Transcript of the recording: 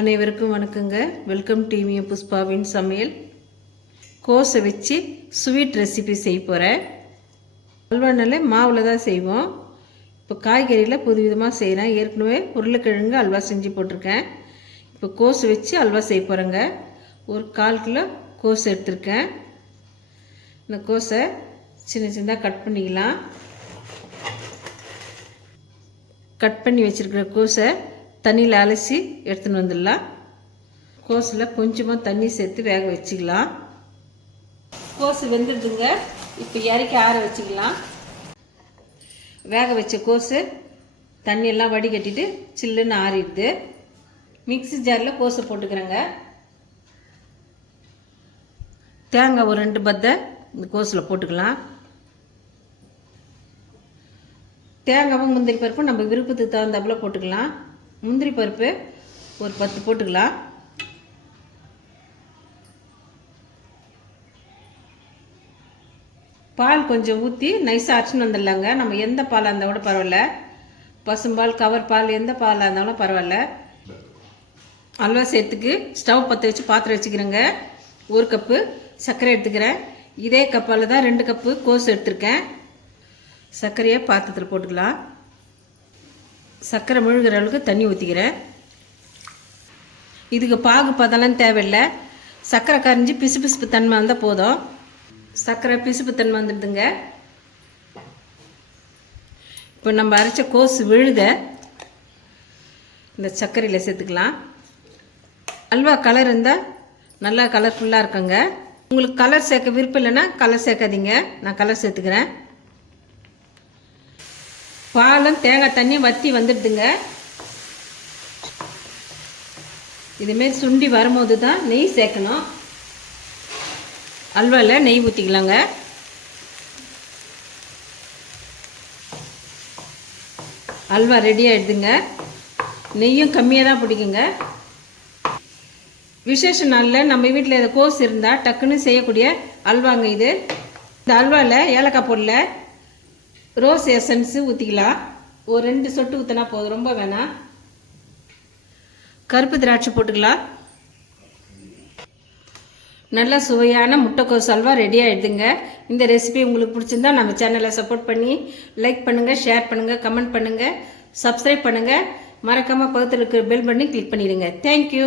அனைவருக்கும் வணக்கங்க. Welcome TV புஷ்பாவின் சமையல். கோஸை வச்சு ஸ்வீட் ரெசிபி செய்ய போகிறேன் அல்வானால மாவில் தான் செய்வோம். இப்போ காய்கறியில் புதுவிதமாக செய்கிறேன் ஏற்கனவே உருளைக்கிழங்கு அல்வா செஞ்சு போட்டிருக்கேன். இப்போ கோஸ் வச்சு அல்வா செய்ய போகிறேங்க ஒரு கால் கிலோ கோஸ் எடுத்திருக்கேன். இந்த கோஸை சின்ன சின்னதாக கட் பண்ணிக்கலாம். கட் பண்ணி வச்சுருக்கிற கோஸை தண்ணியில் அலசி எடுத்துன்னு வந்துடலாம். கோஸில் கொஞ்சமாக தண்ணி சேர்த்து வேக வச்சுக்கலாம். கோஸ் வெந்துடுதுங்க. இப்போ இறக்கி ஆற வச்சுக்கலாம். வேக வச்ச கோஸு தண்ணியெல்லாம் வடிகட்டிட்டு சில்லுன்னு ஆறிடுது. மிக்ஸி ஜாரில் கோஸை போட்டுக்கிறேங்க. தேங்காய் ஒரு ரெண்டு பத்தை இந்த கோஸில் போட்டுக்கலாம். தேங்காவும் முந்திரி பருப்பும் நம்ம விருப்பத்துக்கு தகுந்தாப்புல போட்டுக்கலாம். முந்திரி பருப்பு ஒரு பத்து போட்டுக்கலாம். பால் கொஞ்சம் ஊற்றி நைஸாக அரைச்சின்னு வந்துடலாங்க. நம்ம எந்த பாலாக இருந்தால் கூட பரவாயில்ல. பசும்பால் கவர் பால் எந்த பாலாக இருந்தாலும் பரவாயில்ல. அல்வா சேர்த்துக்கு ஸ்டவ் பற்ற வச்சு பாத்திரம் வச்சுக்கிறேங்க. ஒரு கப்பு சர்க்கரை எடுத்துக்கிறேன். இதே கப்பால் தான் ரெண்டு கப்பு கோஸ் எடுத்திருக்கேன். சர்க்கரையை பாத்திரத்தில் போட்டுக்கலாம். சர்க்கரை முழுகிற அளவுக்கு தண்ணி ஊற்றிக்கிறேன் இதுக்கு பாகு பதெல்லாம் தேவையில்லை. சர்க்கரை கரைஞ்சி பிசு பிசுப்பு தன்மை வந்தால் போதும். சர்க்கரை பிசுப்பு தன்மை வந்துடுதுங்க. இப்போ நம்ம அரைச்ச கோசு விழுத இந்த சர்க்கரையில் சேர்த்துக்கலாம். அல்வா கலர் இருந்தால் நல்லா கலர்ஃபுல்லாக இருக்குங்க. உங்களுக்கு கலர் சேர்க்க விருப்பம் இல்லைன்னா கலர் சேர்க்காதீங்க. நான் கலர் சேர்த்துக்கிறேன். பாலும் தேங்காய் தண்ணியும் வற்றி வந்துடுதுங்க. இதுமாரி சுண்டி வரும்போது தான் நெய் சேர்க்கணும். அல்வாவில் நெய் ஊற்றிக்கலாங்க அல்வா ரெடி ஆகிடுதுங்க நெய்யும் கம்மியாக தான் பிடிக்குங்க. விசேஷ நாளில் நம்ம வீட்டில் இதை கோஸ் இருந்தால் டக்குன்னு செய்யக்கூடிய அல்வாங்க இது. இந்த அல்வாவில் ஏலக்காய் பொருளை ரோஸ் எசன்ஸு ஊற்றிக்கலாம் ஒரு ரெண்டு சொட்டு ஊற்றினா போதும். ரொம்ப வேணாம். கருப்பு திராட்சை போட்டுக்கலாம். நல்ல சுவையான முட்டைக்கோஸ் அல்வா ரெடி ஆகிடுதுங்க இந்த ரெசிபி உங்களுக்கு பிடிச்சிருந்தா நம்ம சேனலை சப்போர்ட் பண்ணி லைக் பண்ணுங்கள் ஷேர் பண்ணுங்கள் கமெண்ட் பண்ணுங்கள் சப்ஸ்கிரைப் பண்ணுங்கள் மறக்காமல் பக்கத்தில் இருக்கிற பெல் பண்ணி கிளிக் பண்ணிடுங்க. தேங்க்யூ